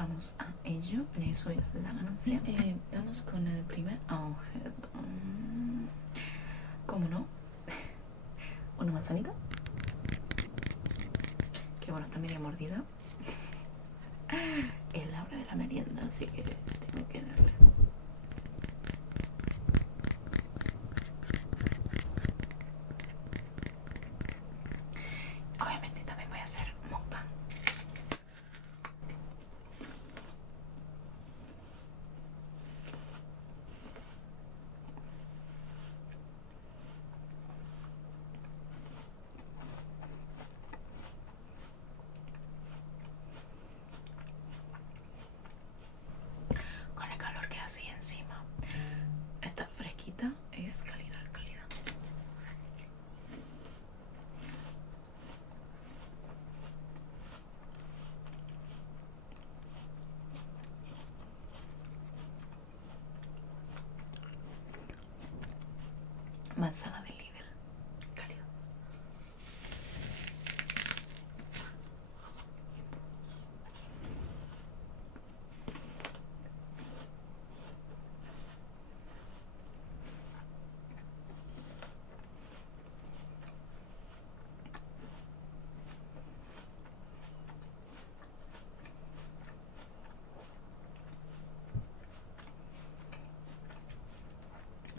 vamos a ello. Le he subido la ganancia. Vamos con el primer objeto. ¿Cómo no? Una manzanita. Que bueno, está medio mordida. Es la hora de la merienda, así que tengo que darle. Obviamente también voy a hacer mukbang. Con el calor que hace encima, está fresquita, es calidad, calidad. Manzana de Lidl, calidad.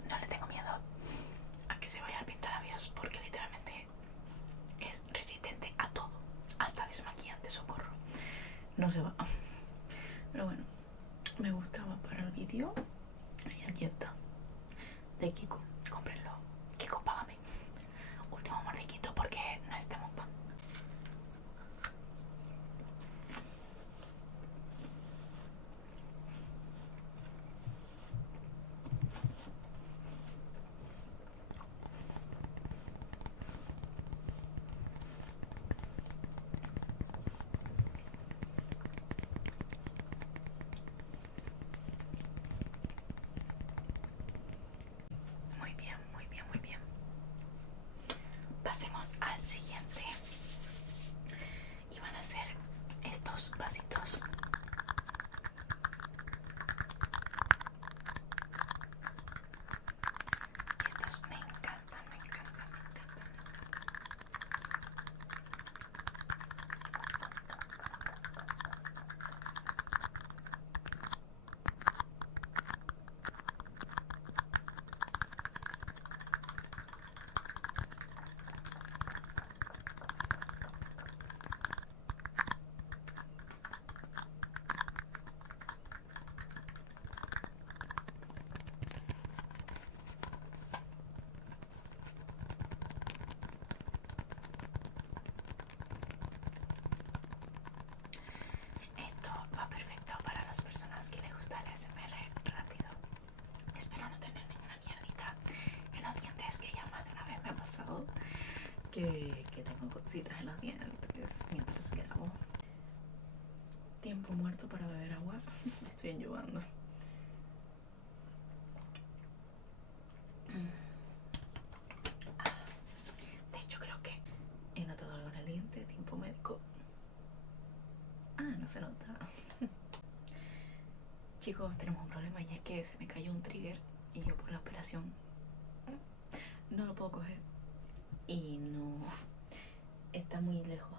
No le tengo miedo a que se vaya al pintalabios porque literalmente es resistente a todo, hasta desmaquillante, socorro. No se va. Pero bueno, me gustaba para el vídeo y aquí está. De Kiko, cómprenlo. Kiko, págame. Último mordiquito porque no es de mukbang. Muy bien, muy bien, muy bien. Pasemos al siguiente. Y van a ser estos vasitos. Estos me encantan, me encantan, me encantan. Esto va perfecto para las personas que les gusta el ASMR rápido. Espero no tener ninguna mierdita en los dientes, que ya más de una vez me ha pasado que tengo cositas en los dientes mientras grabo. Tiempo muerto para beber agua. Estoy enjugando. De hecho, creo que he notado algo en el diente. Tiempo médico. Ah, no se nota. Chicos, tenemos un problema y es que se me cayó un trigger y yo por la operación no lo puedo coger y no está muy lejos.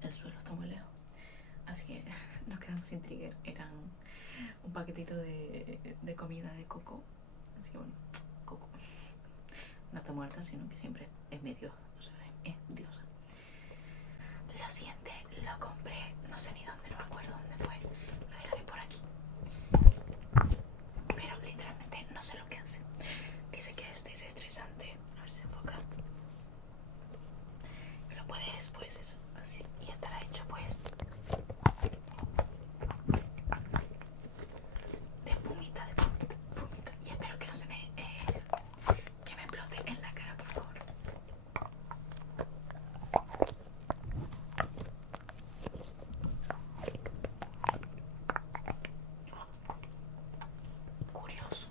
El suelo está muy lejos. Así que nos quedamos sin trigger. Eran un paquetito de comida de Coco. Así que bueno, Coco no está muerta, sino que siempre es medio, o sea, es diosa. Lo siguiente lo compré, no sé ni dónde, no me acuerdo dónde fue. Lo dejaré por aquí. Pero literalmente no sé lo que hace. Dice que es desestresante. A ver si se enfoca. Lo puedes pues eso, así, y estará hecho pues de espumita, de espumita. Y espero que no se me que me explote en la cara, por favor. Curioso.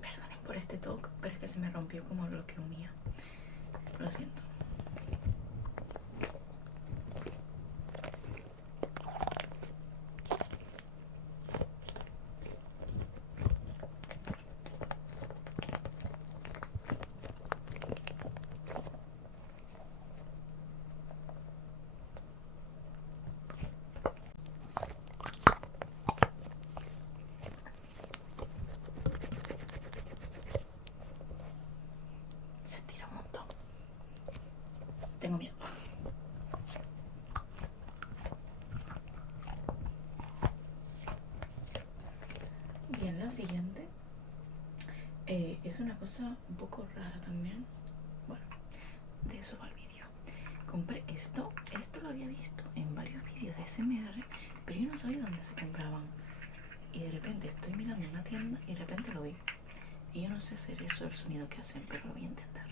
Perdonen por este toque, pero es que se me rompió como lo que unía. Lo siento. la siguiente es una cosa un poco rara también. Bueno, de eso va el vídeo. Compré esto lo había visto en varios vídeos de SMR, pero yo no sabía dónde se compraban. Y de repente estoy mirando una tienda y de repente lo vi. Y yo no sé hacer eso, el sonido que hacen, pero lo voy a intentar.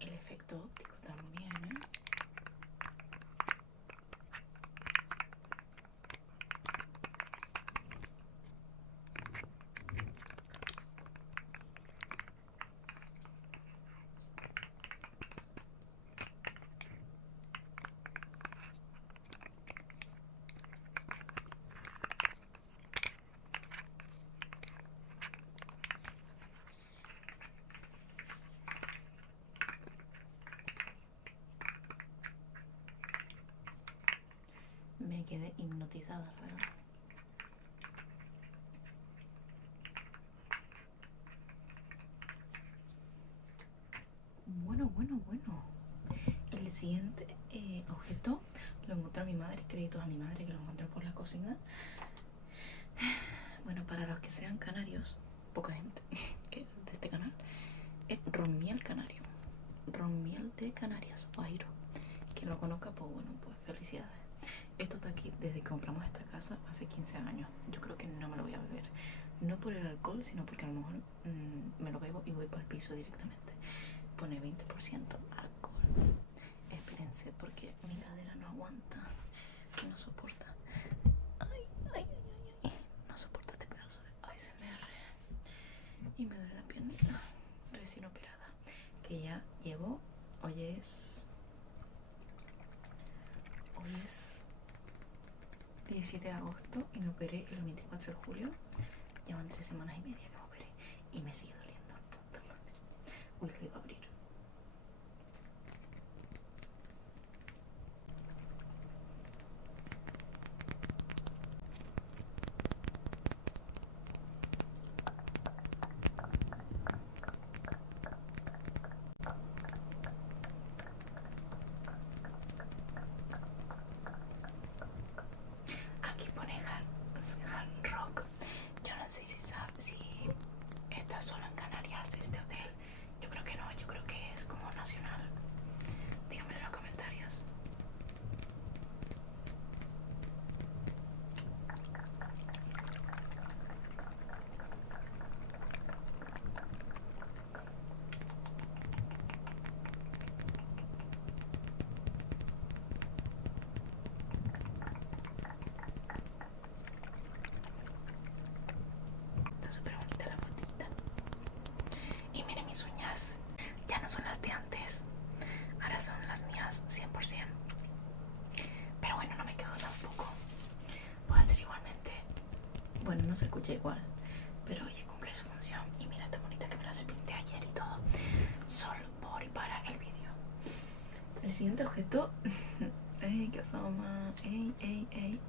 El efecto óptico también, ¿eh? Me quedé hipnotizada, la verdad. Bueno. El siguiente objeto lo encontré a mi madre, créditos a mi madre que lo encontré por la cocina. Bueno, para los que sean canarios, poca gente que de este canal, es ron canario. Ron de Canarias, Guairo. Quien lo conozca, pues bueno, pues felicidades. Esto está aquí desde que compramos esta casa hace 15 años. Yo creo que no me lo voy a beber. No por el alcohol, sino porque a lo mejor me lo bebo y voy para el piso directamente. Pone 20% alcohol. Espérense, porque mi cadera no aguanta. No soporta. Ay. No soporta este pedazo de ASMR. Y me duele la piernita. Recién operada. Que ya llevo. Hoy es 17 de agosto y me operé el 24 de julio. Llevan 3 semanas y media que me operé. Y me sigue doliendo. Puta madre. Uy, lo iba a abrir. Aquí pone Hard Rock. Yo no sé si está solo en Canarias este hotel. Yo creo que no, yo creo que es como nacional. Díganme en los comentarios. Está súper bonita la fotita. Y miren mis uñas. Ya no son las de antes. Ahora son las mías 100%. Pero bueno, no me quedo tampoco. Voy a hacer igualmente. Bueno, no se escucha igual. Pero oye, cumple su función. Y mira esta bonita que me la pinté ayer y todo. Solo por y para el vídeo. El siguiente objeto. ¡Ey, qué asoma! ¡Ey!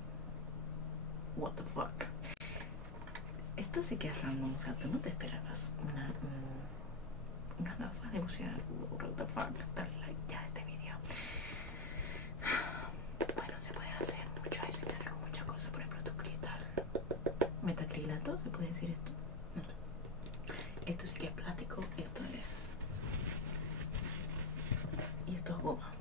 What the fuck. Esto sí que es random. O sea, tú no te esperabas una gafa de bucear. What the fuck. Dale like ya a este vídeo. Bueno, se pueden hacer mucho ASMR con muchas cosas. Por ejemplo, tu cristal. Metacrilato, ¿se puede decir esto? No. Esto sí que es plástico. Esto es. Y esto es goma.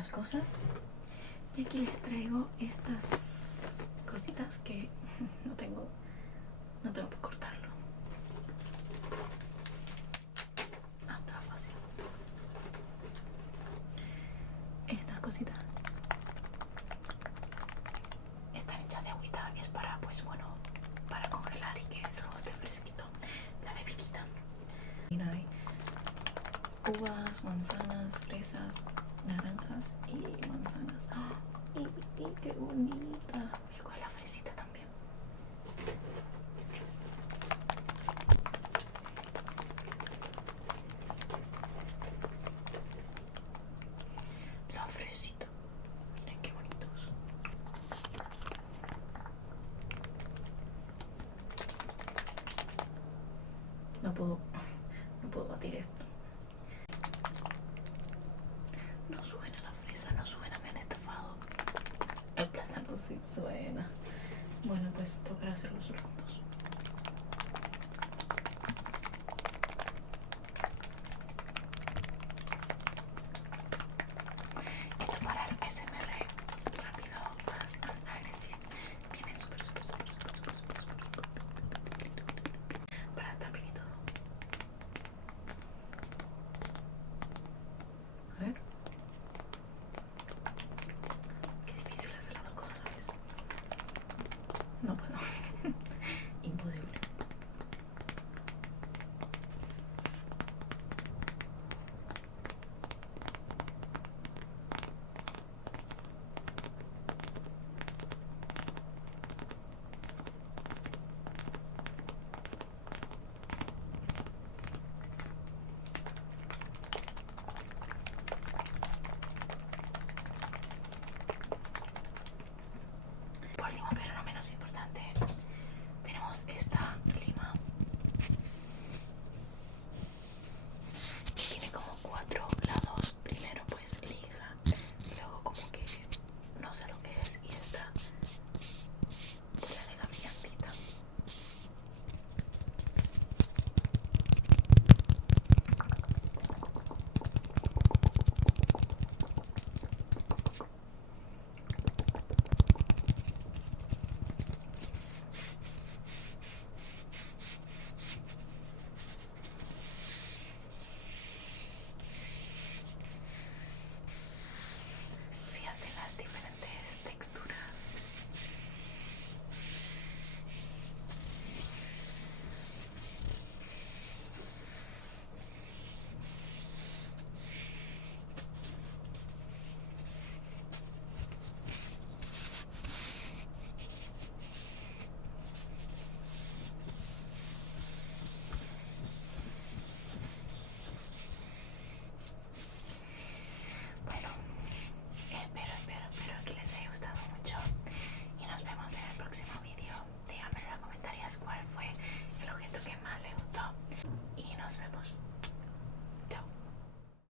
las cosas. Y aquí les traigo estas cositas que no tengo por cortarlo. Ah, está fácil. Estas cositas están hechas de agüita y es para, pues bueno, para congelar y que luego esté fresquito la bebidita. Mira, hay uvas, manzanas, fresas, naranjas y manzanas. ¡Oh! Y qué bonita. Voy a coger la fresita también. La fresita. Miren qué bonitos. No puedo batir esto. No suena la fresa, no suena, me han estafado. El plátano sí suena. Bueno, pues tocará hacer los segundos.